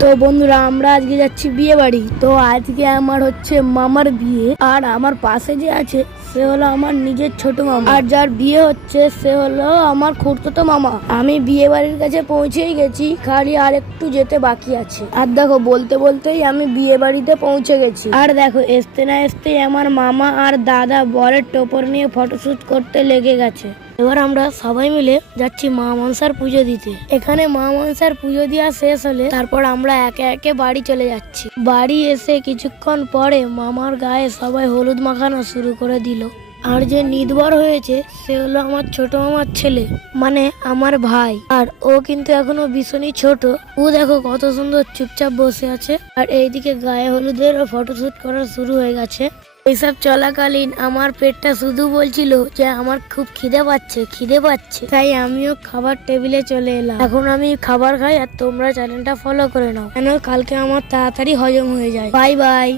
তো বন্ধুরা আমরা আজকে যাচ্ছি বিয়ে বাড়ি। তো আজকে আমার হচ্ছে মামার বিয়ে, আর আমার পাশে যে আছে সে হলো আমার নিজের ছোট মামা, আর যার বিয়ে হচ্ছে সে হলো আমার খুড়তুতো মামা। আমি বিয়ে বাড়ির কাছে পৌঁছেই গেছি, খালি আর একটু যেতে বাকি আছে। আর দেখো বলতে বলতেই আমি বিয়ে বাড়িতে পৌঁছে গেছি। আর দেখো আসতে না আসতেই আমার মামা আর দাদা বরের টোপর নিয়ে ফটোশুট করতে লেগে গেছে। এবার আমরা সবাই মিলে যাচ্ছি মা মনসার পুজো দিতে। এখানে মা মনসার পুজো দেওয়া শেষ হলে তারপর আমরা একে একে বাড়ি চলে যাচ্ছি। বাড়ি এসে কিছুক্ষণ পরে মামার গায়ে সবাই হলুদ মাখানো শুরু করে দিল। আর যে নির্ভর হয়েছে সে হলো আমার ছোট মামার ছেলে, মানে আমার ভাই। আর ও কিন্তু এখনো ভীষণই ছোট। ও দেখো কত সুন্দর চুপচাপ বসে আছে। আর এইদিকে গায়ে হলুদের ফটোশুট করা শুরু হয়ে গেছে। এইসব চলাকালীন আমার পেটটা শুধু বলছিল যে আমার খুব খিদে পাচ্ছে। তাই আমিও খাবার টেবিলে চলে এলাম। এখন আমি খাবার খাই, আর তোমরা চ্যানেলটা ফলো করে নাও, কেন কালকে আমার তাড়াতাড়ি হজম হয়ে যায়। Bye bye.